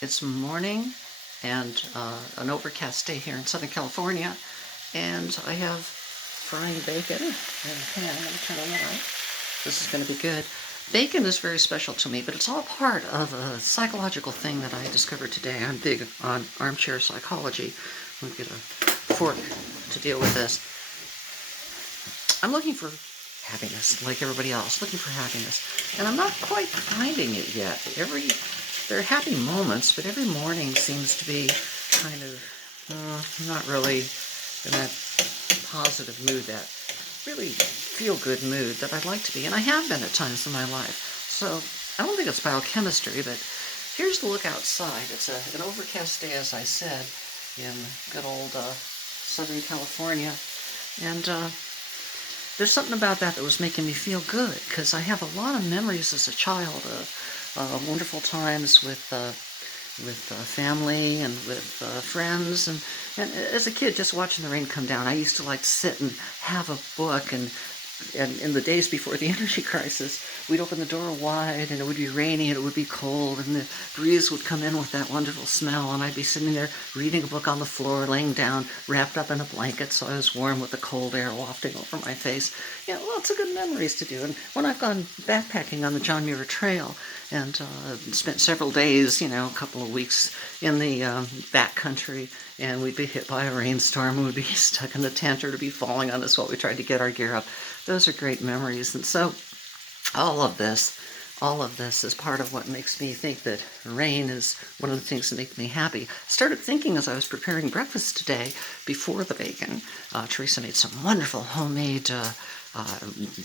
It's morning and an overcast day here in Southern California, and I have frying bacon in a pan. I'm going to turn on the light. This is going to be good. Bacon is very special to me, but it's all part of a psychological thing that I discovered today. I'm big on armchair psychology. Let me get a fork to deal with this. I'm looking for happiness, like everybody else, looking for happiness. And I'm not quite finding it yet. There are happy moments, but every morning seems to be kind of not really in that positive mood, that really feel-good mood that I'd like to be. And I have been at times in my life. So I don't think it's biochemistry, but here's the look outside. It's an overcast day, as I said, in good old Southern California. And there's something about that was making me feel good, because I have a lot of memories as a child of wonderful times with family and with friends, and as a kid, just watching the rain come down. I used to like to sit and have a book, and in the days before the energy crisis, we'd open the door wide, and it would be rainy, and it would be cold, and the breeze would come in with that wonderful smell, and I'd be sitting there reading a book on the floor, laying down, wrapped up in a blanket, so I was warm with the cold air wafting over my face. Yeah, lots of good memories to do. And when I've gone backpacking on the John Muir Trail and spent several days, a couple of weeks in the back country, and we'd be hit by a rainstorm, and we'd be stuck in the tent, or it'd be falling on us while we tried to get our gear up. Those are great memories. And so all of this is part of what makes me think that rain is one of the things that make me happy. I started thinking as I was preparing breakfast today, before the bacon. Teresa made some wonderful homemade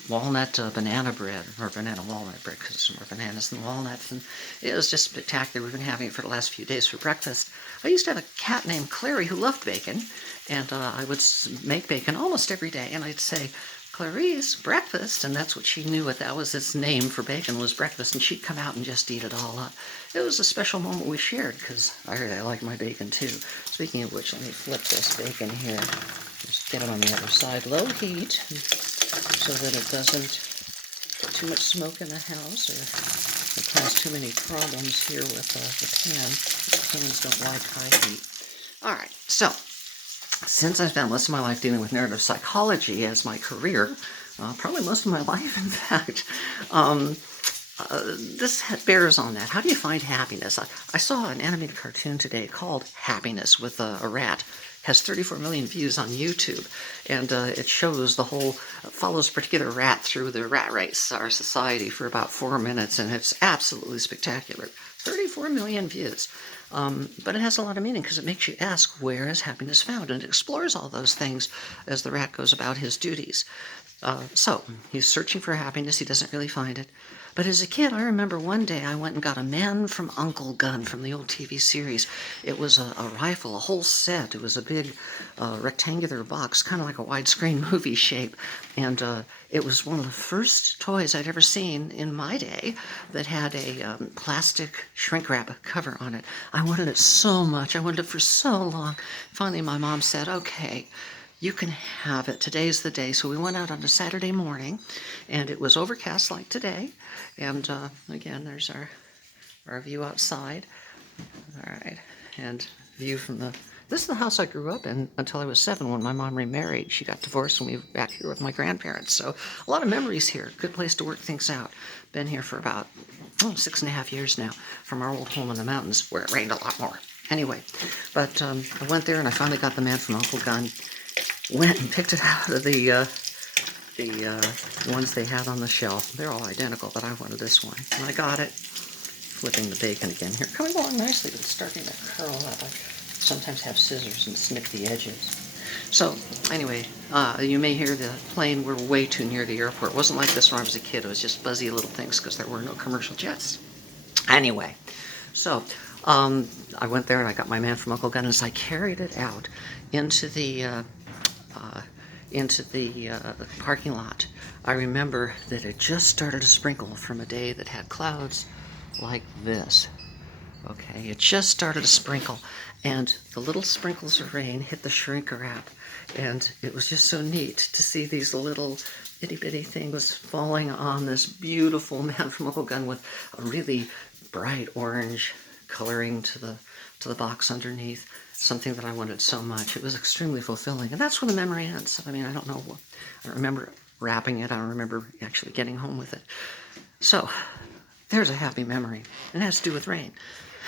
walnut banana bread, or banana walnut bread, because there's more bananas than walnuts, and it was just spectacular. We've been having it for the last few days for breakfast. I used to have a cat named Clary who loved bacon, and I would make bacon almost every day, and I'd say, "Clarice, breakfast," and that's what she knew. That was its name for bacon, was breakfast, and she'd come out and just eat it all up. It was a special moment we shared, because I really like my bacon too. Speaking of which, let me flip this bacon here. Just get it on the other side, low heat, so that it doesn't get too much smoke in the house, or it cause too many problems here with the pan. The pans don't like high heat. All right, so since I've spent most of my life dealing with narrative psychology as my career, probably most of my life, in fact, this bears on that. How do you find happiness? I saw an animated cartoon today called Happiness, with a rat. It has 34 million views on YouTube, and it shows follows a particular rat through the rat race, our society, for about 4 minutes, and it's absolutely spectacular. 34 million views. But it has a lot of meaning, because it makes you ask, where is happiness found? And it explores all those things as the rat goes about his duties. So he's searching for happiness. He doesn't really find it. But as a kid, I remember one day I went and got a Man from U.N.C.L.E. gun from the old TV series. It was a rifle, a whole set. It was a big rectangular box, kind of like a widescreen movie shape. And it was one of the first toys I'd ever seen in my day that had a plastic shrink wrap cover on it. I wanted it so much. I wanted it for so long. Finally, my mom said, "Okay, you can have it. Today's the day." So we went out on a Saturday morning, and it was overcast like today. And again, there's our view outside. All right, and view from this is the house I grew up in until I was 7, when my mom remarried. She got divorced and we were back here with my grandparents. So a lot of memories here. Good place to work things out. Been here for about 6.5 years now, from our old home in the mountains, where it rained a lot more. Anyway, but I went there and I finally got the Man from U.N.C.L.E. gun. Went and picked it out of the ones they had on the shelf. They're all identical, but I wanted this one, and I got it. Flipping the bacon again here. Coming along nicely, but it's starting to curl up. I sometimes have scissors and snip the edges. So, anyway, you may hear the plane. We're way too near the airport. It wasn't like this when I was a kid. It was just buzzy little things, because there were no commercial jets. Anyway, so I went there and I got my Man from U.N.C.L.E. gun, and as I carried it out into the parking lot, I remember that it just started to sprinkle from a day that had clouds like this. Okay, it just started to sprinkle, and the little sprinkles of rain hit the shrink wrap, and it was just so neat to see these little itty-bitty things falling on this beautiful Man from U.N.C.L.E. gun with a really bright orange coloring to the box underneath, something that I wanted so much. It was extremely fulfilling, and that's when the memory ends. I mean, I don't know. I don't remember wrapping it. I don't remember actually getting home with it. So there's a happy memory, and it has to do with rain.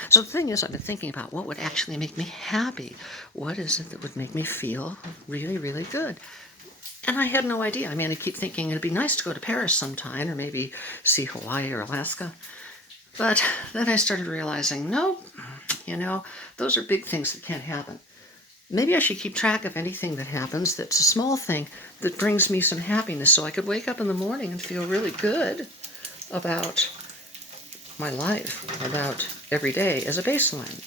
So the thing is, I've been thinking about what would actually make me happy. What is it that would make me feel really, really good? And I had no idea. I mean, I keep thinking it'd be nice to go to Paris sometime, or maybe see Hawaii or Alaska. But then I started realizing, nope, those are big things that can't happen. Maybe I should keep track of anything that happens that's a small thing that brings me some happiness, so I could wake up in the morning and feel really good about my life, about every day as a baseline.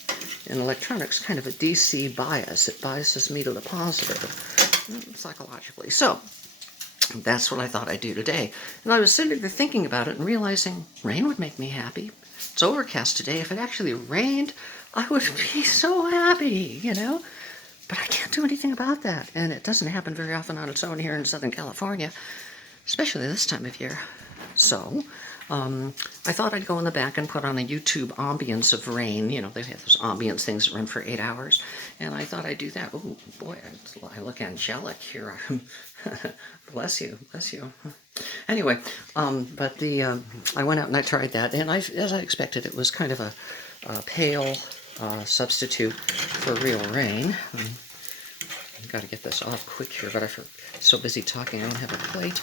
In electronics, kind of a DC bias. It biases me to the positive, psychologically. So that's what I thought I'd do today. And I was sitting there thinking about it and realizing rain would make me happy. It's overcast today. If it actually rained, I would be so happy, But I can't do anything about that. And it doesn't happen very often on its own here in Southern California, especially this time of year. So I thought I'd go in the back and put on a YouTube ambience of rain. They have those ambience things that run for 8 hours. And I thought I'd do that. Oh, boy, I look angelic here. Bless you. Anyway, I went out and I tried that. And as I expected, it was kind of a pale substitute for real rain. I've got to get this off quick here, but I'm so busy talking, I don't have a plate.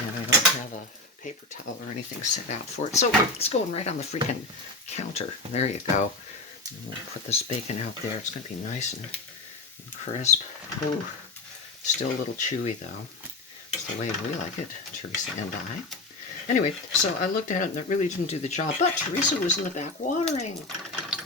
And I don't have a paper towel or anything set out for it. So it's going right on the freaking counter. There you go. I'm going to put this bacon out there. It's going to be nice and crisp. Ooh, still a little chewy though. It's the way we like it, Teresa and I. Anyway, so I looked at it and it really didn't do the job, but Teresa was in the back watering.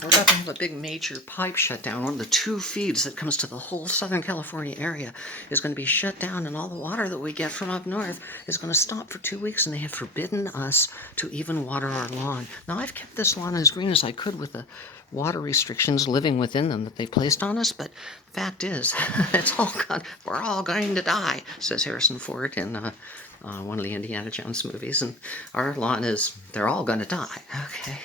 We're about to have a big major pipe shutdown. One of the 2 feeds that comes to the whole Southern California area is going to be shut down, and all the water that we get from up north is going to stop for 2 weeks, and they have forbidden us to even water our lawn. Now, I've kept this lawn as green as I could with the water restrictions living within them that they placed on us, but the fact is, we're all going to die, says Harrison Ford in one of the Indiana Jones movies, and our lawn they're all going to die, okay?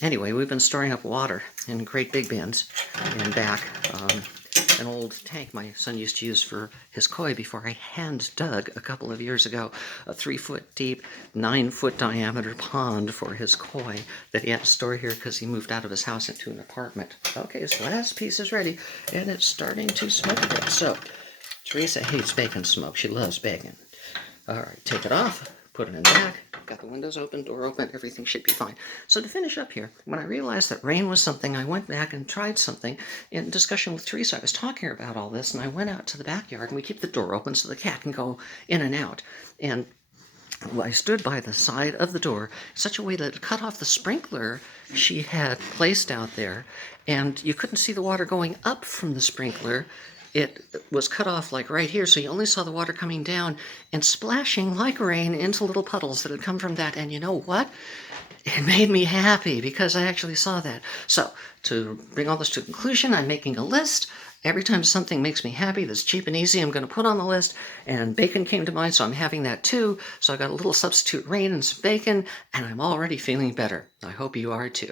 Anyway, we've been storing up water in great big bins and back. An old tank my son used to use for his koi before I hand dug a couple of years ago a 3-foot deep, 9-foot diameter pond for his koi that he had to store here because he moved out of his house into an apartment. Okay, so last piece is ready, and it's starting to smoke a bit. So, Teresa hates bacon smoke. She loves bacon. All right, take it off. Put it in back, got the windows open, door open, everything should be fine. So to finish up here, when I realized that rain was something, I went back and tried something. In discussion with Teresa, I was talking about all this, and I went out to the backyard, and we keep the door open so the cat can go in and out. And I stood by the side of the door in such a way that it cut off the sprinkler she had placed out there, and you couldn't see the water going up from the sprinkler. It was cut off like right here, so you only saw the water coming down and splashing like rain into little puddles that had come from that. And you know what? It made me happy because I actually saw that. So to bring all this to a conclusion, I'm making a list. Every time something makes me happy that's cheap and easy, I'm going to put on the list. And bacon came to mind, so I'm having that too. So I got a little substitute rain and some bacon, and I'm already feeling better. I hope you are too.